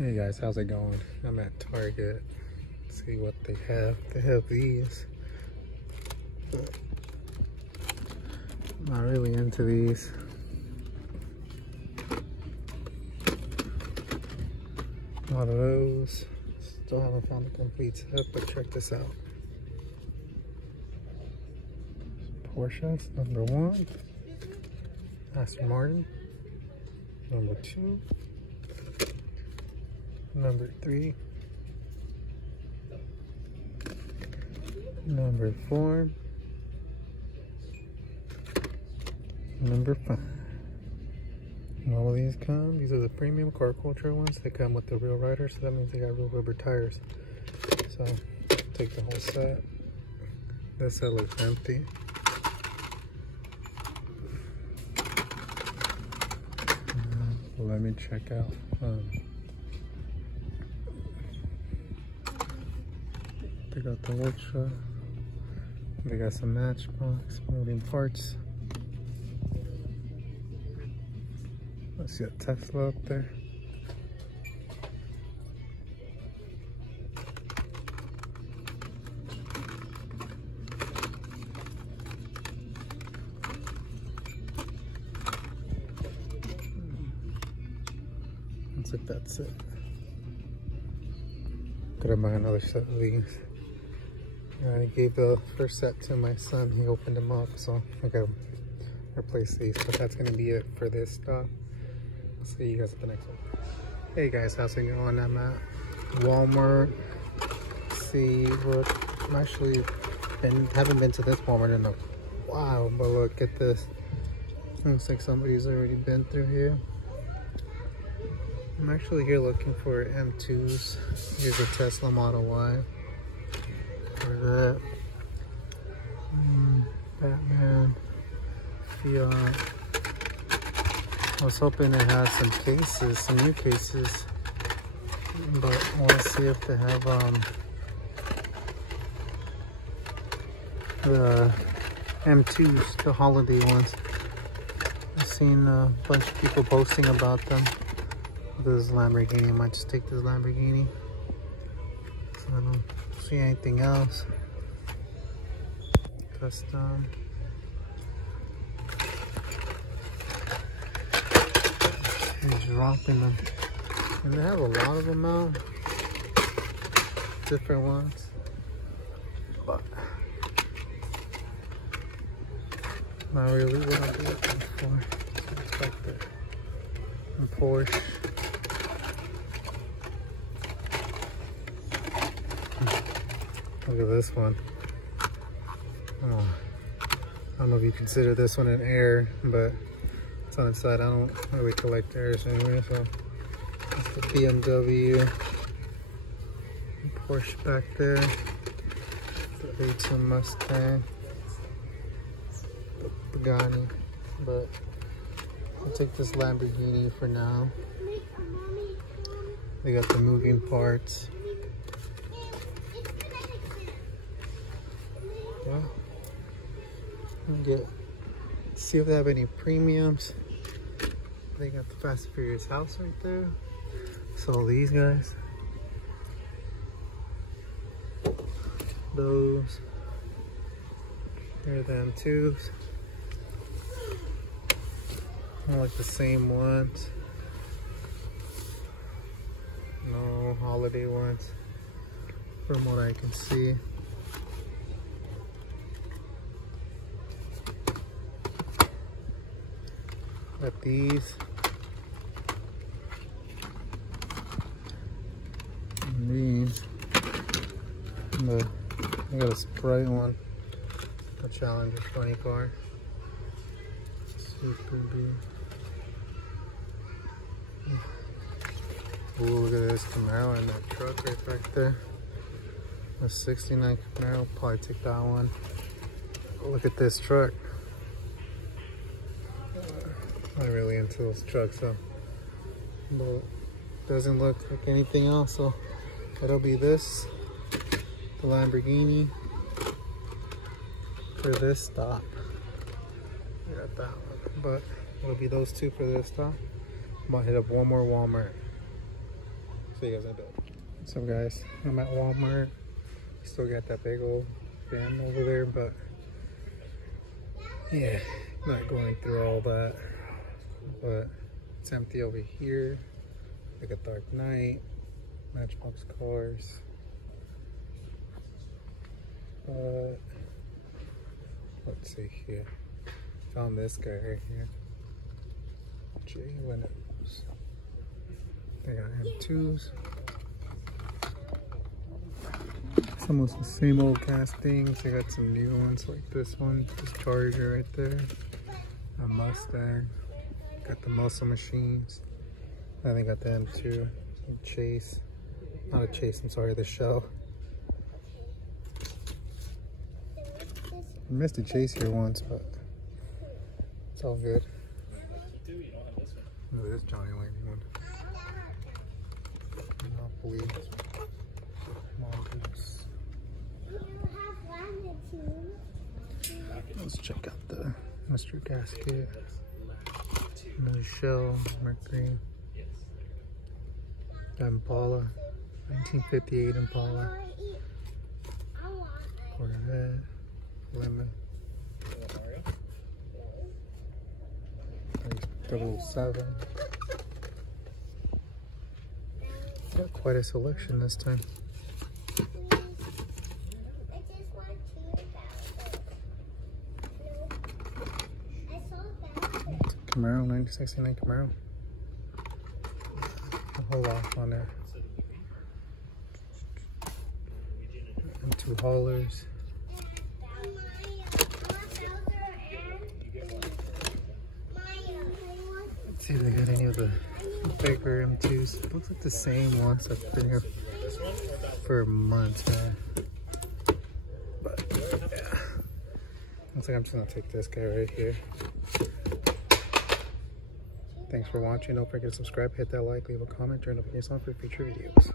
Hey guys, how's it going? I'm at Target. Let's see what they have. They have these. But I'm not really into these. A lot of those. Still haven't found a complete set, but check this out. Porsches, number 1. Aston Martin, number 2. Number 3, number 4, number 5. And all of these come, these are the premium car culture ones. They come with the real riders, so that means they got real rubber tires. So take the whole set. This set looks empty. Let me check out. They got the workshop. They got some Matchbox moving parts. I see a Tesla up there. Looks like that's it. Gotta buy another set of these. I gave the first set to my son. He opened them up, so I gotta replace these. But that's gonna be it for this stuff. I'll see you guys at the next one. Hey guys, how's it going? I'm at Walmart. Let's see, look, I'm actually haven't been to this Walmart in a while, but look at this. Looks like somebody's already been through here. I'm actually here looking for M2s. Here's a Tesla Model Y. For that. Batman. Fiat. I was hoping it has some cases, some new cases. But I want to see if they have the M2s, the holiday ones. I've seen a bunch of people posting about them. This Lamborghini, I might just take this Lamborghini. So I don't see anything else. Custom. He's dropping them. And they have a lot of them out. Different ones. But not really what I'm looking for. It's like the Porsche. Look at this one. Oh, I don't know if you consider this one an Air, but it's on its side. I don't really collect Airs anyway, so that's the BMW. Porsche back there. The A2 Mustang. The Pagani. But I'll take this Lamborghini for now. They got the moving parts. Yeah. See if they have any premiums. They got the Fast and Furious house right there. So these guys. Those. Here are them too. I like the same ones. No holiday ones. From what I can see. Got these. And these. And I got a Sprite one. A Challenger 20 car. Super B. Ooh, look at this Camaro in that truck right back there. A 69 Camaro. Probably take that one. Look at this truck. Not really into those trucks, so but doesn't look like anything else, so it'll be this, the Lamborghini for this stop. I got that one, but it'll be those two for this stop. I'm gonna hit up one more Walmart. See you guys in a bit. What's up, guys? I'm at Walmart. Still got that big old bin over there, but yeah, not going through all that. But it's empty over here. Like a Dark Knight, Matchbox cars. Let's see here. Found this guy right here. Jay Leno's. They got M2s. It's almost the same old castings. They got some new ones like this one. This Charger right there. A Mustang. Got the muscle machines. Then they got the M2. Chase. Not a Chase, I'm sorry, the Shell. I missed a Chase here once, but it's all good. Look at this Johnny Lane one. Monopoly. Mongoose. Let's check out the Mr. Gasket. Another Shell, Mercury. Impala. 1958 Impala. Corvette. Lemon. 007. Got quite a selection this time. Camaro, 1969 Camaro. A whole lot on there. And 2 haulers. Let's see if they got any of the bigger M2s. It looks like the same ones that's been here for months, man. But yeah, looks like I'm just gonna take this guy right here. Thanks for watching. Don't forget to subscribe, hit that like, leave a comment, turn notifications on for future videos.